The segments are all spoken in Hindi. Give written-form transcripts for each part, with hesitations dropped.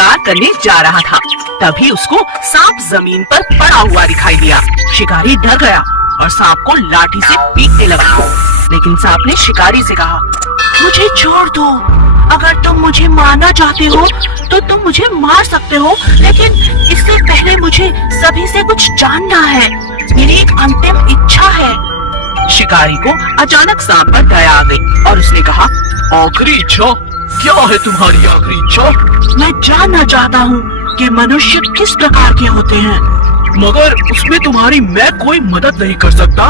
शिकार करने जा रहा था। तभी उसको सांप जमीन पर पड़ा हुआ दिखाई दिया। शिकारी डर गया और सांप को लाठी से पीटने लगा। लेकिन सांप ने शिकारी से कहा, मुझे छोड़ दो। अगर तुम मुझे मारना चाहते हो तो तुम मुझे मार सकते हो, लेकिन इससे पहले मुझे सभी से कुछ जानना है। मेरी एक अंतिम इच्छा है। शिकारी को अचानक सांप पर दया आ गई और उसने कहा, आखिरी इच्छा? क्या है तुम्हारी आखिरी इच्छा? मैं जानना चाहता हूँ कि मनुष्य किस प्रकार के होते हैं। मगर उसमें तुम्हारी मैं कोई मदद नहीं कर सकता।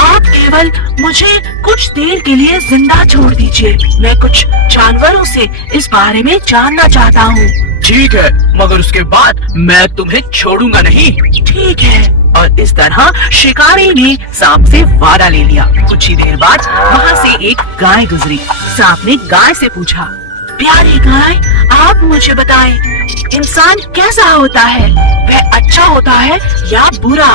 आप केवल मुझे कुछ देर के लिए जिंदा छोड़ दीजिए। मैं कुछ जानवरों से इस बारे में जानना चाहता हूँ। ठीक है, मगर उसके बाद मैं तुम्हें छोड़ूंगा नहीं। ठीक है। और इस तरह शिकारी ने सांप से वादा ले लिया। कुछ ही देर बाद वहाँ से एक गाय गुजरी। सांप ने गाय से पूछा, प्यारी गाय, आप मुझे बताएं, इंसान कैसा होता है? वह अच्छा होता है या बुरा?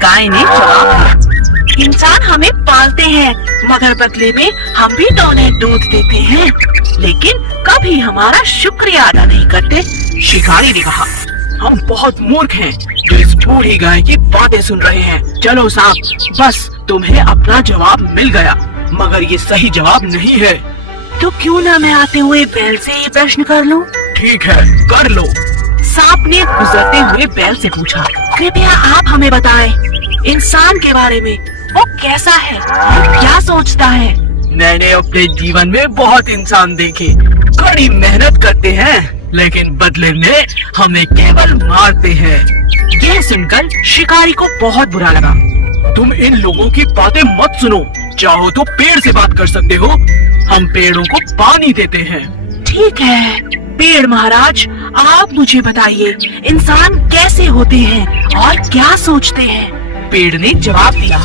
गाय ने जवाब दिया, इंसान हमें पालते हैं, मगर बदले में हम भी तो उन्हें दूध देते हैं, लेकिन कभी हमारा शुक्रिया अदा नहीं करते। शिकारी ने कहा, हम बहुत मूर्ख हैं जो इस बूढ़ी गाय की बातें सुन रहे हैं। चलो सांप, बस तुम्हें अपना जवाब मिल गया, मगर ये सही जवाब नहीं है। तो क्यों ना मैं आते हुए बैल से ये प्रश्न कर लूं? ठीक है, कर लो। सांप ने गुजरते हुए बैल से पूछा, कृपया आप हमें बताएं, इंसान के बारे में, वो कैसा है और क्या सोचता है? मैंने अपने जीवन में बहुत इंसान देखे, कड़ी मेहनत करते हैं, लेकिन बदले में हमें केवल मारते हैं। यह सुनकर शिकारी को बहुत बुरा लगा। तुम इन लोगों की बातें मत सुनो। चाहो तो पेड़ से बात कर सकते हो। हम पेड़ों को पानी देते हैं। ठीक है पेड़ महाराज, आप मुझे बताइए, इंसान कैसे होते हैं और क्या सोचते हैं? पेड़ ने जवाब दिया,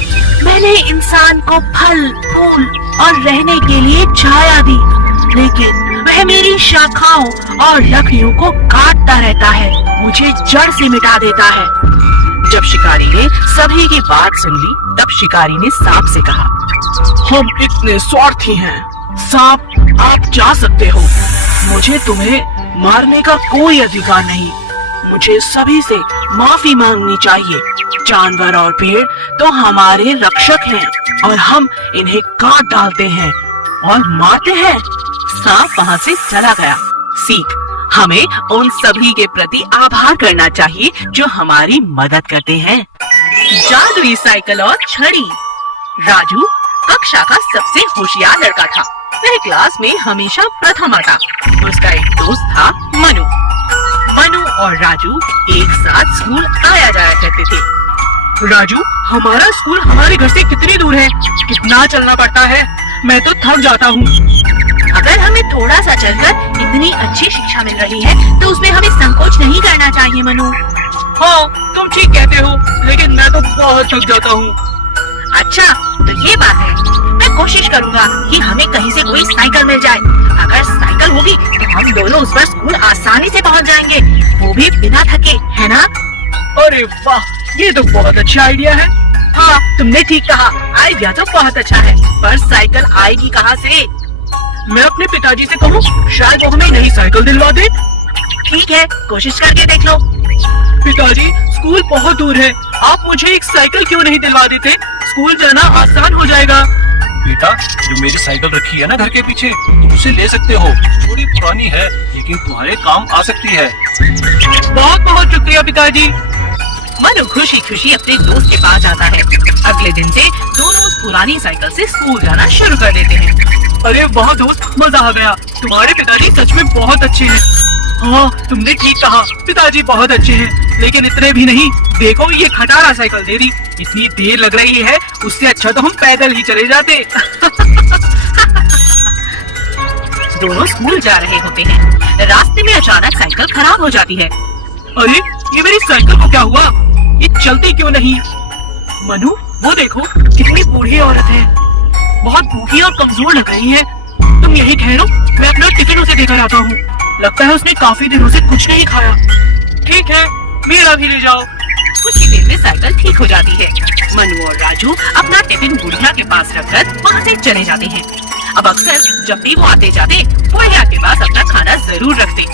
मैंने इंसान को फल, फूल और रहने के लिए छाया दी, लेकिन वह मेरी शाखाओं और लकड़ियों को काटता रहता है, मुझे जड़ से मिटा देता है। जब शिकारी ने सभी की बात सुन ली, तब शिकारी ने सांप से कहा, हम इतने स्वार्थी हैं। सांप, आप जा सकते हो। मुझे तुम्हें मारने का कोई अधिकार नहीं। मुझे सभी से माफी मांगनी चाहिए। जानवर और पेड़ तो हमारे रक्षक हैं और हम इन्हें काट डालते हैं और मारते हैं। सांप वहाँ से चला गया। सीख, हमें उन सभी के प्रति आभार करना चाहिए जो हमारी मदद करते हैं। जादुई साइकिल और छड़ी। राजू कक्षा का सबसे होशियार लड़का था। वह क्लास में हमेशा प्रथम आता। उसका एक दोस्त था मनु। मनु और राजू एक साथ स्कूल आया जाया करते थे। राजू, हमारा स्कूल हमारे घर से कितनी दूर है? कितना चलना पड़ता है? मैं तो थक जाता हूँ। अगर हमें थोड़ा सा चलकर इतनी अच्छी शिक्षा मिल रही है तो उसमें हमें संकोच नहीं करना चाहिए मनु। हाँ, तुम ठीक कहते हो, लेकिन मैं तो बहुत थक जाता हूँ। अच्छा, तो ये बात है। मैं कोशिश करूँगा कि हमें कहीं से कोई साइकिल मिल जाए। अगर साइकिल होगी तो हम दोनों उस पर स्कूल आसानी से पहुँच जाएंगे, वो भी बिना थके, है ना? अरे वाह, ये तो बहुत अच्छा आइडिया है। हाँ, तुमने ठीक कहा, आइडिया तो बहुत अच्छा है, पर साइकिल आएगी कहाँ से? मैं अपने पिताजी से कहूँ, शायद वो हमें नई साइकिल दिलवा दे। ठीक है, कोशिश करके देख लो। पिताजी, स्कूल बहुत दूर है, आप मुझे एक साइकिल क्यों नहीं दिलवा देते? स्कूल जाना आसान हो जाएगा। बेटा, जो मेरी साइकिल रखी है ना घर के पीछे, तुम उसे ले सकते हो। थोड़ी पुरानी है, लेकिन तुम्हारे काम आ सकती है। बहुत बहुत शुक्रिया पिताजी। मनु खुशी खुशी अपने दोस्त के पास जाता है। अगले दिन से दोनों उस पुरानी साइकिल से स्कूल जाना शुरू कर देते हैं। अरे वाह दोस्त, मजा आ गया। तुम्हारे पिताजी सच में बहुत अच्छे हैं। हाँ, तुमने ठीक कहा, पिताजी बहुत अच्छे हैं, लेकिन इतने भी नहीं। देखो, ये खटारा साइकिल दे दी। इतनी देर लग रही है, उससे अच्छा तो हम पैदल ही चले जाते। दोनों स्कूल जा रहे होते हैं। रास्ते में अचानक साइकिल खराब हो जाती है। अरे, ये मेरी साइकिल को क्या हुआ? ये चलती क्यों नहीं? मनु, वो देखो, कितनी बूढ़ी औरत है, बहुत भूखी और कमजोर लग रही है। तुम यही ठहरो, मैं अपना टिफिन उसे देकर आता हूँ। लगता है उसने काफी दिनों से कुछ नहीं खाया। ठीक है, मेरा भी ले जाओ। कुछ ही देर में साइकिल ठीक हो जाती है। मनु और राजू अपना टिफिन बुढ़िया के पास रखकर वहाँ से चले जाते हैं। अब अक्सर जब भी वो आते जाते बुढ़िया के पास अपना खाना जरूर रखते।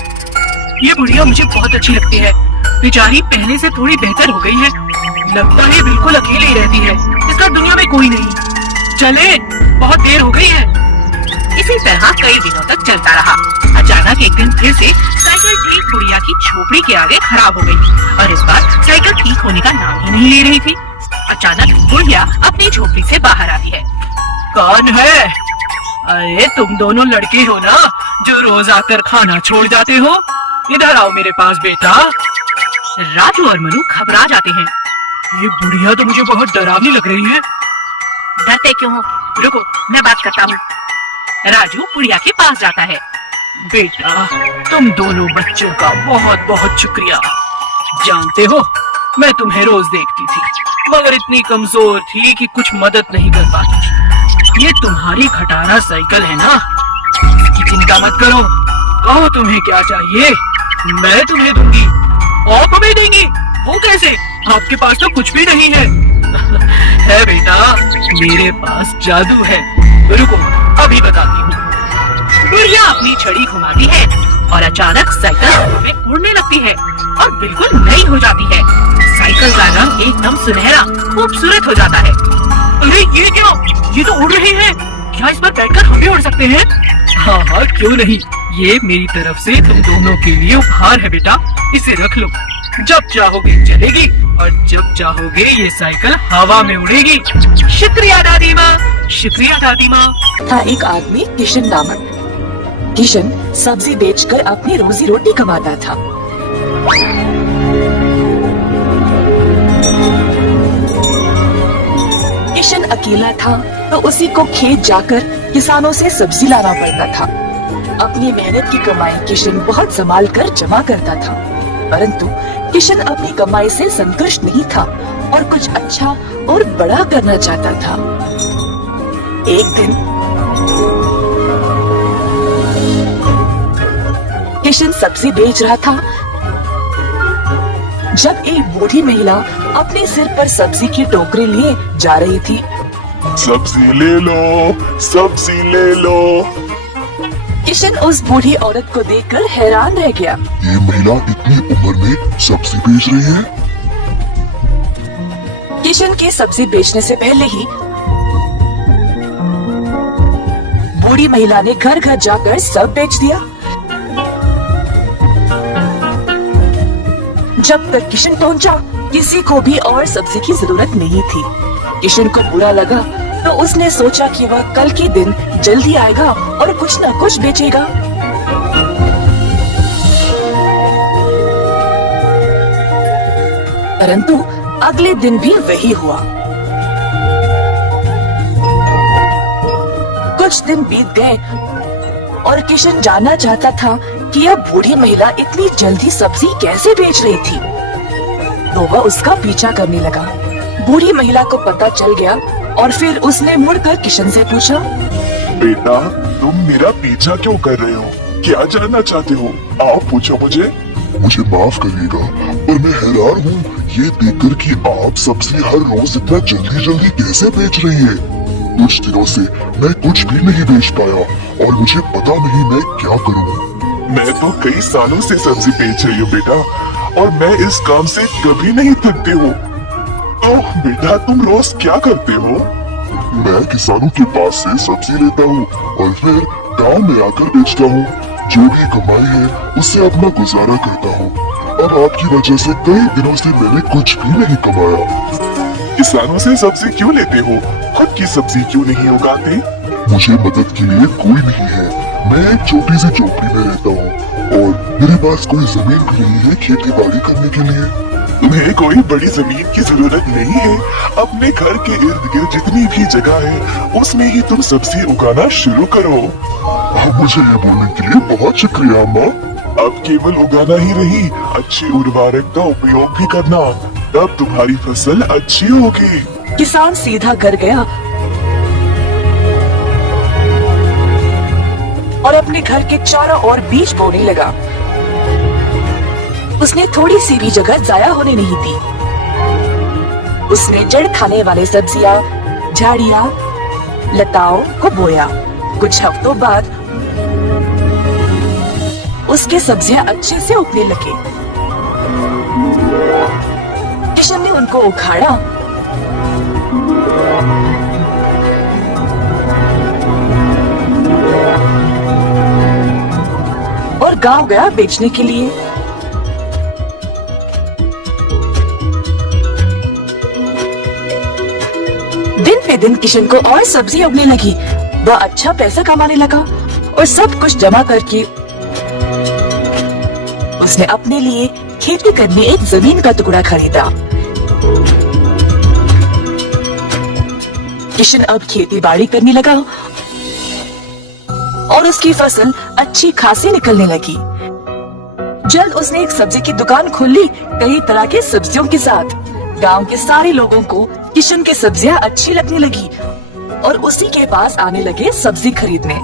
ये बुढ़िया मुझे बहुत अच्छी लगती है। बेचारी पहले से थोड़ी बेहतर हो गई है। लगता है बिल्कुल अकेले ही रहती है, इसका दुनिया में कोई नहीं। चले, बहुत देर हो गई है। इसी तरह कई दिनों तक चलता रहा। अचानक एक दिन फिर से साइकिल ठीक बुढ़िया की झोपड़ी के आगे खराब हो गई और इस बार साइकिल ठीक होने का नाम ही नहीं ले रही थी। अचानक बुढ़िया अपनी झोपड़ी से बाहर आती है। कौन है? अरे तुम दोनों लड़के हो ना जो रोज आकर खाना छोड़ जाते हो? इधर आओ मेरे पास बेटा। राजू और मनु घबरा जाते हैं। ये बुढ़िया तो मुझे बहुत डरावनी लग रही है। डरते क्यों हो? रुको, मैं बात करता हूँ। राजू बुढ़िया के पास जाता है। बेटा, तुम दोनों बच्चों का बहुत बहुत शुक्रिया। जानते हो, मैं तुम्हें रोज देखती थी मगर इतनी कमजोर थी कि कुछ मदद नहीं कर पाती। ये तुम्हारी खटारा साइकिल है ना, इसकी चिंता मत करो। कहो तुम्हें क्या चाहिए, मैं तुम्हें दूंगी। और तुम्हें देंगी? वो कैसे? आपके पास तो कुछ भी नहीं है। है बेटा, मेरे पास जादू है। रुको, अभी बताती हूँ। बुढ़िया अपनी छड़ी घुमाती है और अचानक साइकिल हवा में उड़ने लगती है और बिल्कुल नई हो जाती है। साइकिल का रंग एकदम सुनहरा खूबसूरत हो जाता है। अरे ये क्या? ये तो उड़ रही है। क्या इस पर बैठकर हम भी उड़ सकते हैं? हाँ हाँ, क्यों नहीं। ये मेरी तरफ से तुम दोनों के लिए उपहार है बेटा, इसे रख लो। जब चाहोगे चलेगी और जब चाहोगे ये साइकिल हवा में उड़ेगी। शुक्रिया दादी माँ, शुक्रिया दादी माँ। था एक आदमी किशन नामक। किशन सब्जी बेचकर अपनी रोजी रोटी कमाता था। किशन अकेला था तो उसी को खेत जाकर किसानों से सब्जी लाना पड़ता था। अपनी मेहनत की कमाई किशन बहुत संभाल कर जमा करता था, परंतु किशन अपनी कमाई से संतुष्ट नहीं था और कुछ अच्छा और बड़ा करना चाहता था। एक दिन किशन सब्जी बेच रहा था जब एक बूढ़ी महिला अपने सिर पर सब्जी की टोकरी लिए जा रही थी। सब्जी ले लो, सब्जी ले लो। किशन उस बूढ़ी औरत को देखकर हैरान रह गया। ये महिला इतनी उम्र में सब्जी बेच रही है? किशन के सब्जी बेचने से पहले ही बूढ़ी महिला ने घर घर जाकर सब बेच दिया। जब तक किशन पहुंचा, किसी को भी और सब्जी की जरूरत नहीं थी। किशन को बुरा लगा तो उसने सोचा कि वह कल के दिन जल्दी आएगा और कुछ न कुछ बेचेगा। परंतु अगले दिन भी वही हुआ। कुछ दिन बीत गए और किशन जानना चाहता था कि यह बूढ़ी महिला इतनी जल्दी सब्जी कैसे बेच रही थी, तो वह उसका पीछा करने लगा। बूढ़ी महिला को पता चल गया और फिर उसने मुड़कर किशन से पूछा, बेटा, तुम मेरा पीछा क्यों कर रहे हो? क्या जानना चाहते हो? आप पूछो मुझे। मुझे माफ करिएगा, पर मैं हैरान हूँ ये देखकर कि आप सब्जी हर रोज इतना जल्दी जल्दी कैसे बेच रही है। कुछ दिनों से मैं कुछ भी नहीं बेच पाया और मुझे पता नहीं मैं क्या करूँ। मैं तो कई सालों से सब्जी बेच रही हूँ बेटा, और मैं इस काम से कभी नहीं थकती हूँ। तो बेटा, तुम रोज क्या करते हो? मैं किसानों के पास से सब्जी लेता हूँ और फिर गांव में आकर बेचता हूँ। जो भी कमाई है उससे अपना गुजारा करता हूँ। अब आपकी वजह से कई दिनों से मैंने कुछ भी नहीं कमाया। किसानों से सब्जी क्यों लेते हो? खुद की सब्जी क्यों नहीं उगाते? मुझे मदद के लिए कोई नहीं है। मैं एक छोटी सी झोपड़ी में रहता हूँ और मेरे पास कोई जमीन भी नहीं है खेती बाड़ी करने के लिए। तुम्हें कोई बड़ी जमीन की जरूरत नहीं है। अपने घर के इर्द गिर्द जितनी भी जगह है उसमें ही तुम सब्जी उगाना शुरू करो। अब मुझे ये बोलने के लिए बहुत शुक्रिया अम्मा। अब केवल उगाना ही नहीं, अच्छी उर्वरक का उपयोग भी करना, तब तुम्हारी फसल अच्छी होगी। किसान सीधा घर गया और अपने घर के चारों ओर बीज बोने लगा। उसने थोड़ी सी भी जगह जाया होने नहीं दी। उसने जड़ खाने वाले सब्जियां, झाड़ियां, लताओं को बोया। कुछ हफ्तों बाद उसके सब्जियां अच्छे से उगने लगे। किशन ने उनको उखाड़ा और गांव गया बेचने के लिए। दिन पे दिन किशन को और सब्जी उगने लगी। वह अच्छा पैसा कमाने लगा और सब कुछ जमा करके उसने अपने लिए खेती करने एक जमीन का टुकड़ा खरीदा। किशन अब खेती बाड़ी करने लगा और उसकी फसल अच्छी खासी निकलने लगी। जल्द उसने एक सब्जी की दुकान खोल ली, कई तरह के सब्जियों के साथ। गांव के सारे लोगों को किशन की सब्जियां अच्छी लगने लगी और उसी के पास आने लगे सब्जी खरीदने।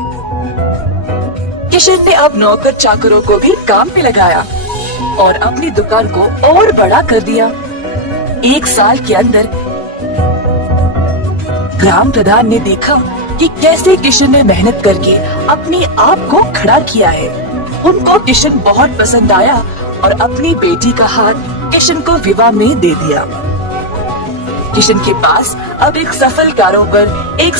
किशन ने अब नौकर चाकरों को भी काम पे लगाया और अपनी दुकान को और बड़ा कर दिया। एक साल के अंदर ग्राम प्रधान ने देखा कि कैसे किशन ने मेहनत करके अपने आप को खड़ा किया है। उनको किशन बहुत पसंद आया और अपनी बेटी का हाथ किशन को विवाह में दे दिया। किशन के पास अब एक सफल कारोबार, एक